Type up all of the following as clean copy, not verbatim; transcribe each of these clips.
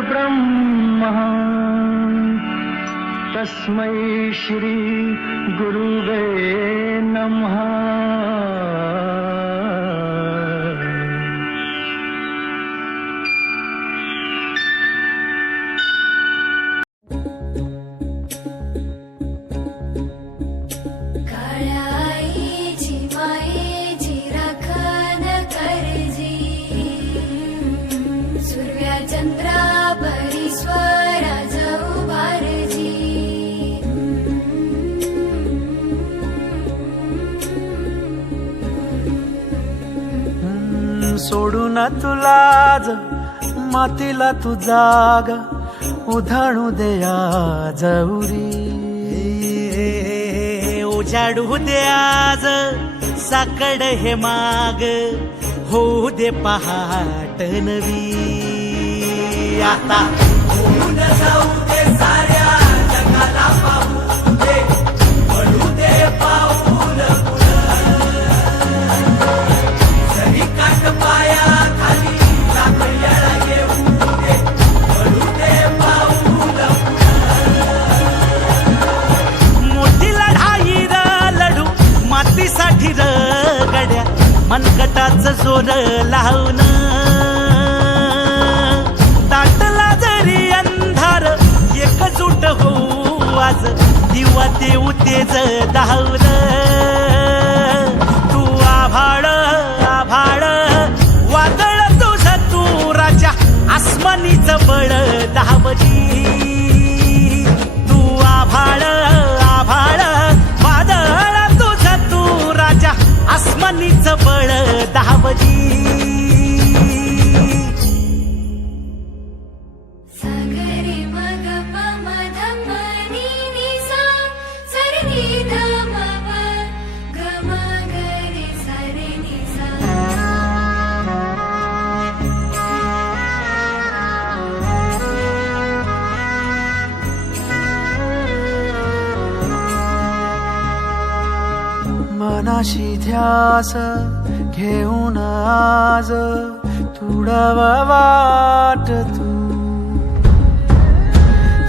परब्रह्म तस्मै श्री गुरुवे नमः। सोडून तुलाज मातीला तू जाग उधाणू दे आज उरी उजाडू दे आज साकड हे माग होऊ दे पहाट नवी आता होऊन जाऊ दे साऱ्या जगाला पाहू दे पडू दे पाऊल जरी काट पाया खाली लाकड्याला येऊ दे पडू दे पाऊल मोठी लढाई लढू मातीसाठी रगड्या मनगटाचं जोर लावून दाटला जरी अंधार एकजूट होऊ आज दिवा देऊ तेज धावून तू आभाळ आभाळ वादळ तुझं तू राजा आसमानीचं बळ धावली तू आभाळ आभाळ वादळ तुझं तू राजा आसमानीचं बळ धावली मनाशी ध्यास घेऊन आज तुडवा वाट तू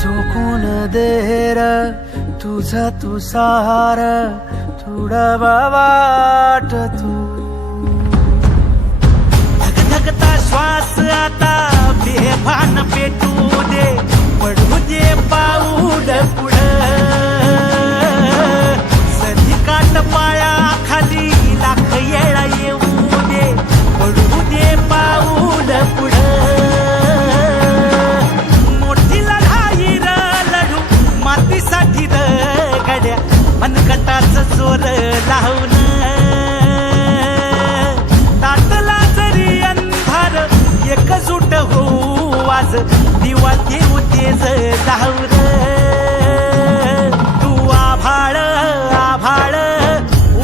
झोकून देर तुझा तू सार तुडवा वाट तू धगधगता श्वास आता बेभान पेटू दे पडू दे पाऊल पुढं काट पाया खाली लाख येळा येऊ दे पडू दे पाऊल पुढं मोठी लढाई लढू मातीसाठी गड्या मनगटाचं जोर लावून दाटला जरी अंधार एकजूट होऊ आज दिवा देऊ तेज धावून तू आभाळ आभाळ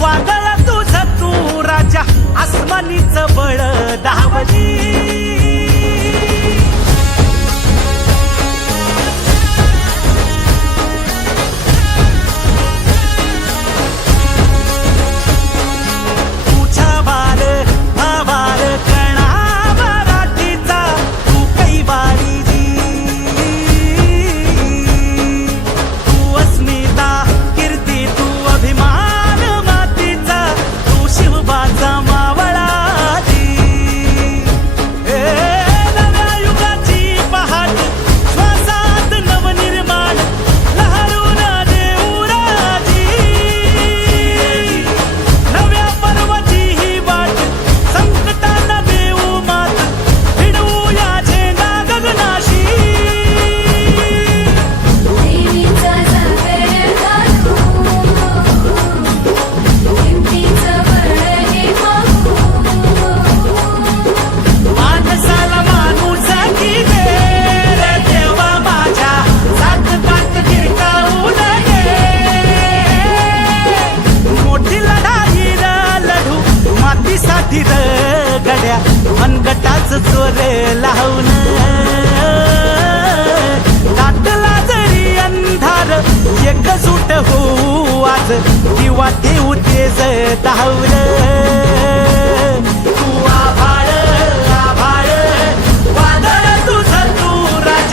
वादळ तुझं तू राजा आसमानीचं बळ धावली तुझा वार भावार कणा मराठीचा तू कैवारी तू अस्मिता कीर्ती तू अभिमान मातीचा तू शिवबाचा मावळा नव्या युगाची पहाट श्वासात नवनिर्माण लहरून देऊ राजी नव्या पर्वाची ही वाट संकटाला देऊ मात भिडवूया झेंडा गगनाशी देवीचा जागर दाखवू हिमतीचं बळ हे पाहू माणसाला माणूस की दे रे देवा माझ्या सात कात गिरकावू नये मोठी लढाई लढू मातीसाठी गड्या मनगटाचं जोर लावून दाटला जरी अंधार एकजूट होऊ आज दिवा देऊ तेज धावून तू आभाळ आभाळ वादळ तुझं तू राजा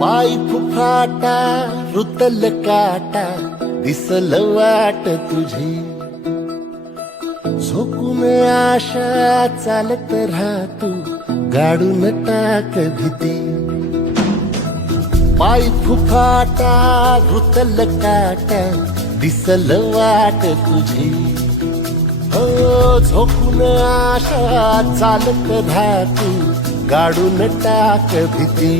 पाय फुफाटा रुतल काटा दिसल वाट तुझी झोकून आशा चालत राहतू गाडून टाक भीती पाय फुफाटा रुतल काटा दिसल वाट तुझी हो झोकून आशा चालत राहतू गाडून टाक भीती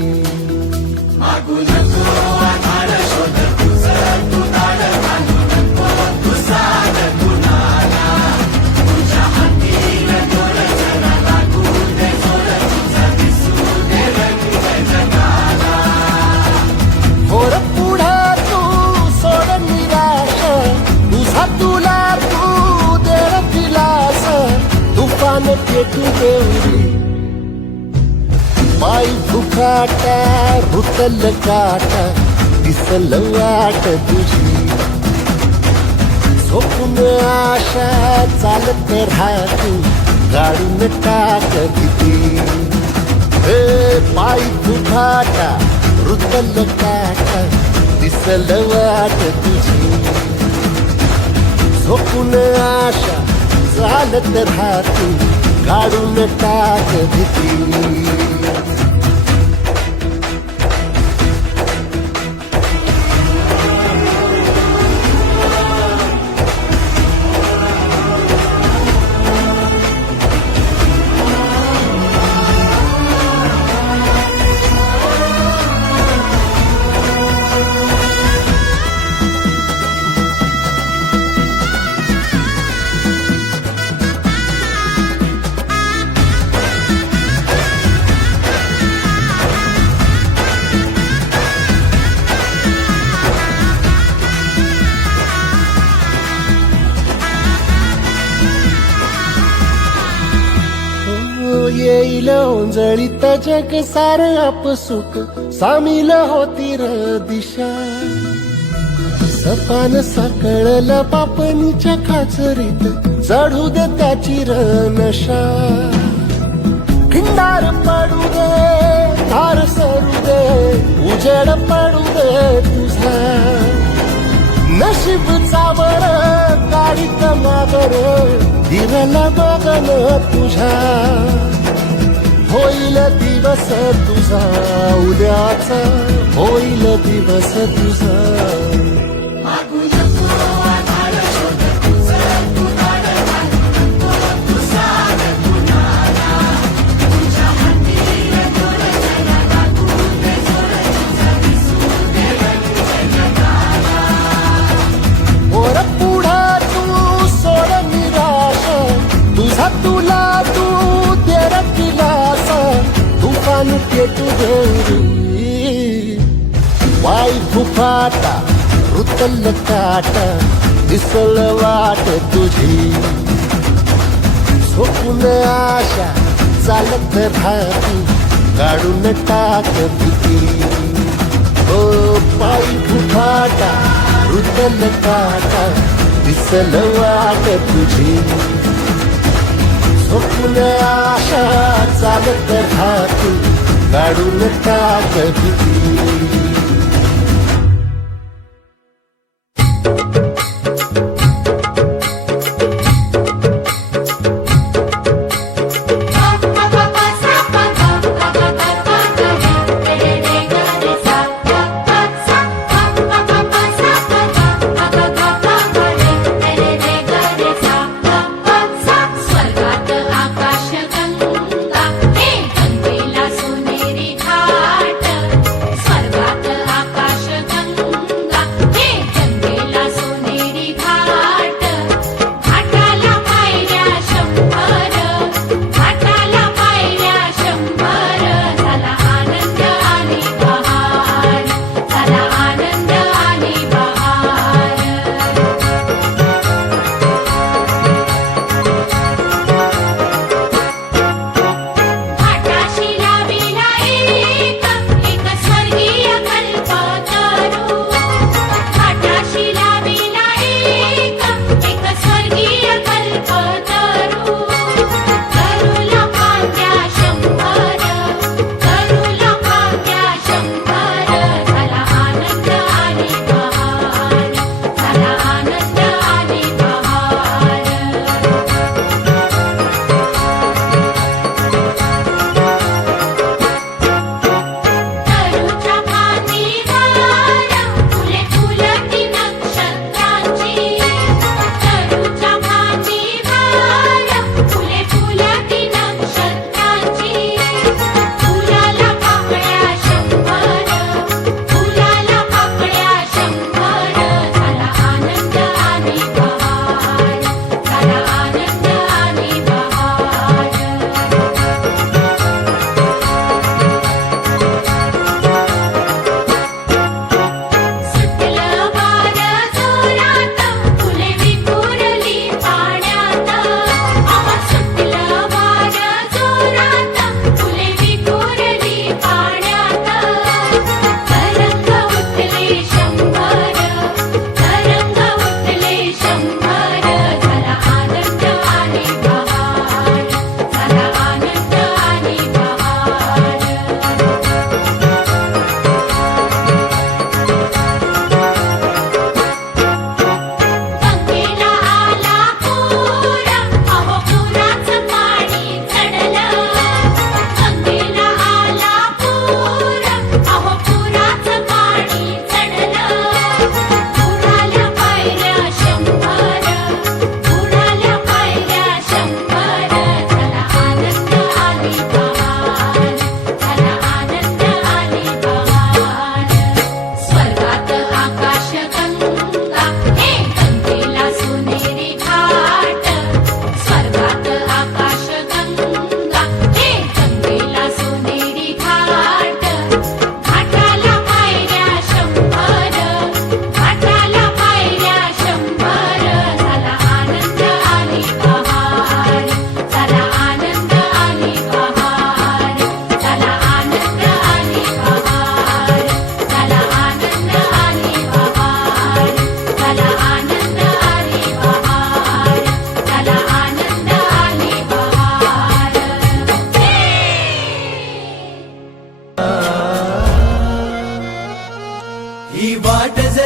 होर पुढे तू सोड निराश तुझा तुला तू देव दिलास तुफान पेटू देवरी पाय फुफाटा रुतल काटा दिसल वाट तुझी झोपून आशा चालत राहतू गाडून टाक भीती हे पाय फुफाटा रुतल काटा दिसल वाट तुझी झोपून आशा चालत राहतू गाडून टाक भीती येईल ओंजळीत जग सार आपसुक सामील होती र दिशा सपान साकळल पापणीच्या खाचरीत चढू दे त्याची र नशा खिंडार पडू दे धार सरू दे उजेड पडू दे तुझा नशीब चावर गाडीत मागर दिवला बघन तुझा होईल दिवस तुझा उद्याचा होईल दिवस तुझा वर पुढे तू सोड निराश तुझा तुला तू देर दिलास तुफान पेटू देवरी पाय फुफाटा रुतल काटा दिसल वाट तुझी झोपून आशा चालत राहतू गाडून टाक भीती हो पाय फुफाटा रुतल काटा दिसल वाट तुझी झोपून आशा चालत राहतू गाडून टाक भीती स्वर्गात आकाश गंगा हे गंगेला सोनेरी घाट स्वर्गात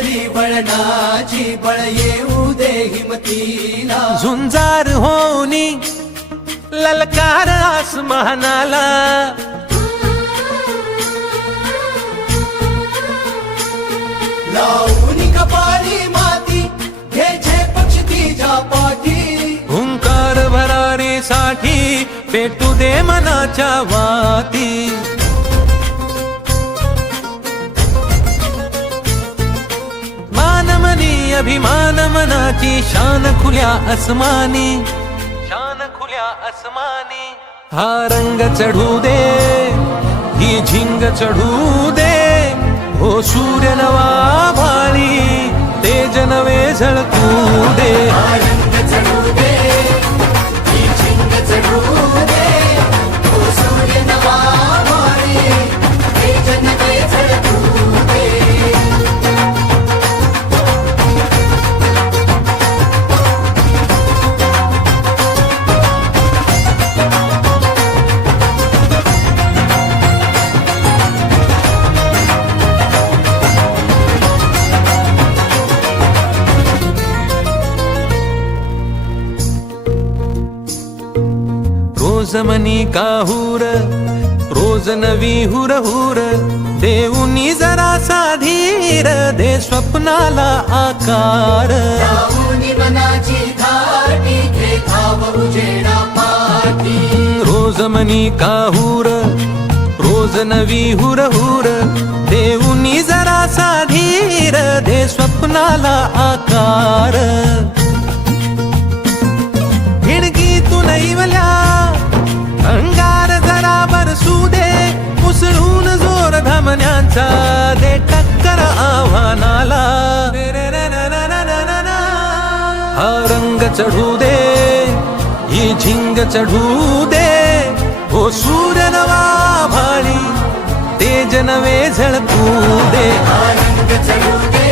केसरी वळणाची बळ येऊ दे हिमतीला झुंजार होनी ललकार आसमानाला लावून कपाळी माती घ्यायचे पक्ष तिच्या पाठी हुंकार भरारीसाठी पेटू दे मनाच्या वाती मानमनी अभिमान मनाची शान खुल्या आसमानी शान खुल्या आसमानी हा रंग चढू दे ही झिंग चढू दे हो सूर्य नवा भाळी तेज नवे झळकू दे रंग चढू दे ही झिंग चढू दे ओ सूर्य नवा भाळी तेज नवे झळकू दे रोज मनी काहूर रोज नवी हुर हुर देऊनी जरा साधीर दे स्वप्नाला आकार लावून मनाची धाटी घे धाव उजेडा पाठी रोज मनी काहूर रोज नवी हुर हुर देऊनी जरा साधीर दे स्वप्नाला आकार हिणकी तू नैवल्या अंगार जरा बरसू दे उसळून जोर धमन्यांचा दे टक्कर आव्हानाला हा रंग चढू दे ही झिंग चढू दे हो सूर्य नवा भाळी तेज नवे झळकू दे रंग चढू दे